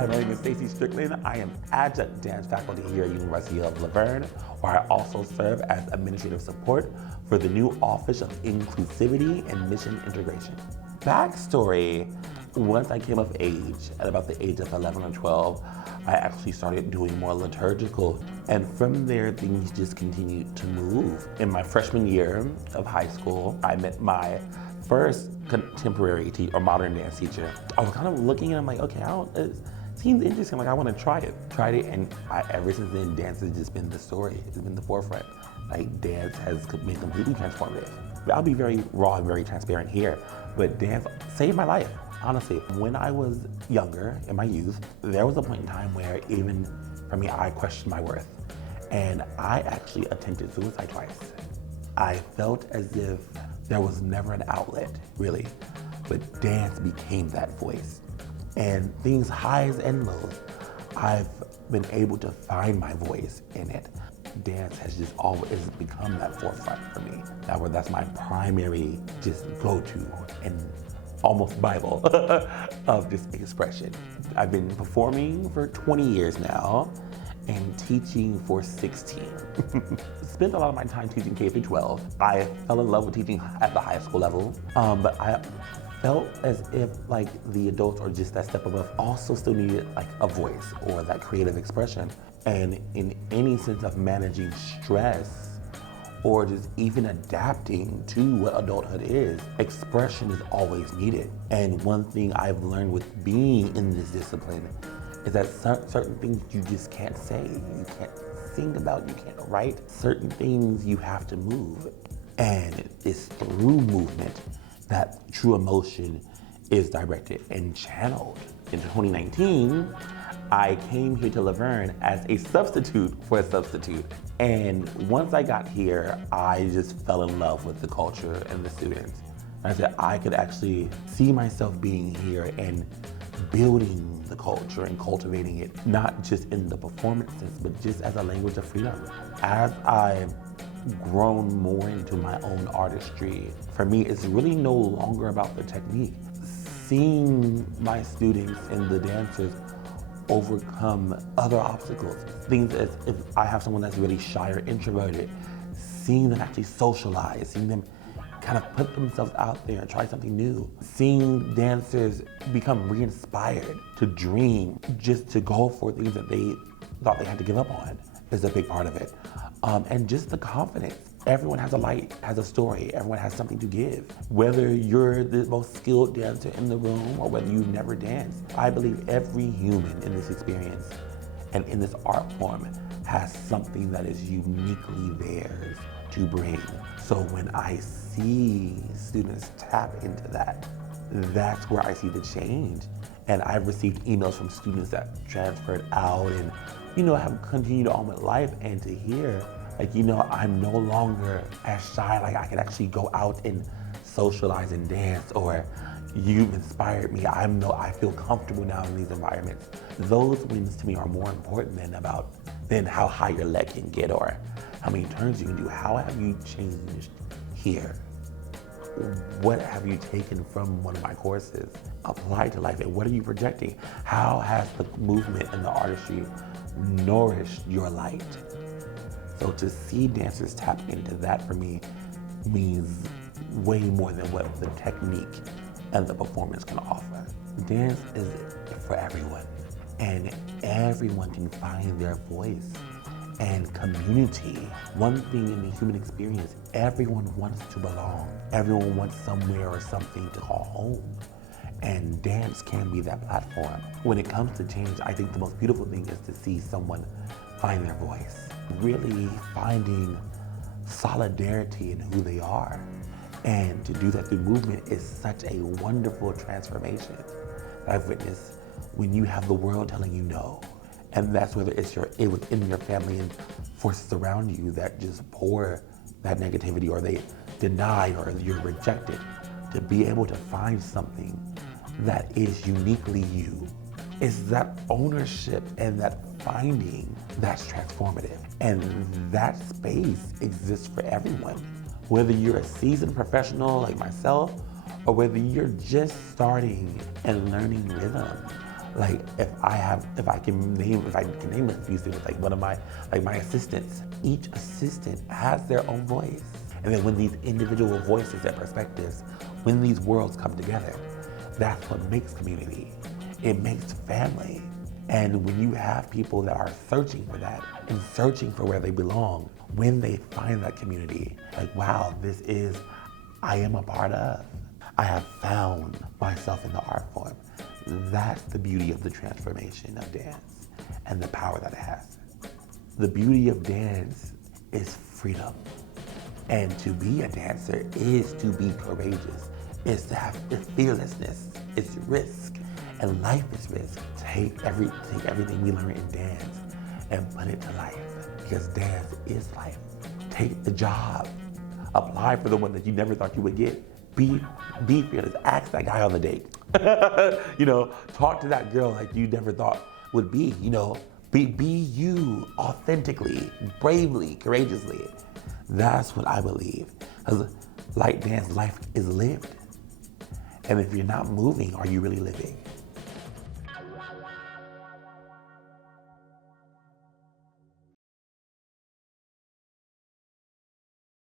Hi, my name is Stacey Strickland. I am Adjunct Dance Faculty here at University of La Verne, where I also serve as administrative support for the new Office of Inclusivity and Mission Integration. Backstory, once I came of age, at about the age of 11 or 12, I actually started doing more liturgical, and from there things just continued to move. In my freshman year of high school, I met my first contemporary or modern dance teacher. I was kind of looking and I'm like, okay, it seems interesting, like I want to try it. Tried it, and ever since then, dance has just been the story. It's been the forefront. Like, dance has been completely transformative. I'll be very raw and very transparent here, but dance saved my life, honestly. When I was younger, in my youth, there was a point in time where even for me, I questioned my worth. And I actually attempted suicide twice. I felt as if there was never an outlet, really, but dance became that voice. And things highs and lows, I've been able to find my voice in it. Dance has just always become that forefront for me. That's my primary just go-to and almost Bible of this expression. I've been performing for 20 years now and teaching for 16. Spent a lot of my time teaching K through 12. I fell in love with teaching at the high school level, but I felt as if like the adults, or just that step above, also still needed like a voice or that creative expression. And in any sense of managing stress or just even adapting to what adulthood is, expression is always needed. And one thing I've learned with being in this discipline is that certain things you just can't say, you can't sing about, you can't write. Certain things you have to move. And it's through movement that true emotion is directed and channeled. In 2019, I came here to La Verne as a substitute for a substitute. And once I got here, I just fell in love with the culture and the students. I said I could actually see myself being here and building the culture and cultivating it, not just in the performance sense, but just as a language of freedom. As I've grown more into my own artistry, for me, it's really no longer about the technique. Seeing my students and the dancers overcome other obstacles, things as if I have someone that's really shy or introverted, seeing them actually socialize, seeing them kind of put themselves out there and try something new. Seeing dancers become re-inspired to dream, just to go for things that they thought they had to give up on is a big part of it. And just the confidence. Everyone has a light, has a story, everyone has something to give. Whether you're the most skilled dancer in the room or whether you've never danced, I believe every human in this experience and in this art form has something that is uniquely theirs to bring. So when I see students tap into that, that's where I see the change. And I've received emails from students that transferred out and, have continued on with life, and to hear, I'm no longer as shy, like I can actually go out and socialize and dance, or you've inspired me, I feel comfortable now in these environments. Those wins to me are more important than how high your leg can get or how many turns you can do. How have you changed here? What have you taken from one of my courses, applied to life, and what are you projecting? How has the movement and the artistry nourished your light? So to see dancers tap into that for me means way more than what the technique and the performance can offer. Dance is for everyone, and everyone can find their voice. And community. One thing in the human experience, everyone wants to belong. Everyone wants somewhere or something to call home. And dance can be that platform. When it comes to change, I think the most beautiful thing is to see someone find their voice. Really finding solidarity in who they are. And to do that through movement is such a wonderful transformation that I've witnessed when you have the world telling you no. And that's whether it's within your family and forces around you that just pour that negativity, or they deny, or you're rejected. To be able to find something that is uniquely you, is that ownership and that finding that's transformative. And that space exists for everyone. Whether you're a seasoned professional like myself, or whether you're just starting and learning rhythm, Like if I can name a few students, like my assistants, each assistant has their own voice. And then when these individual voices and perspectives, when these worlds come together, that's what makes community. It makes family. And when you have people that are searching for that and searching for where they belong, when they find that community, like, wow, I am a part of. I have found myself in the art form. That's the beauty of the transformation of dance and the power that it has. The beauty of dance is freedom. And to be a dancer is to be courageous. It's to have fearlessness. It's risk. And life is risk. Take everything we learn in dance and put it to life. Because dance is life. Take the job. Apply for the one that you never thought you would get. Be fearless. Ask that guy on the date. Talk to that girl like you never thought would be. Be you authentically, bravely, courageously. That's what I believe. Because like dance, life is lived. And if you're not moving, are you really living?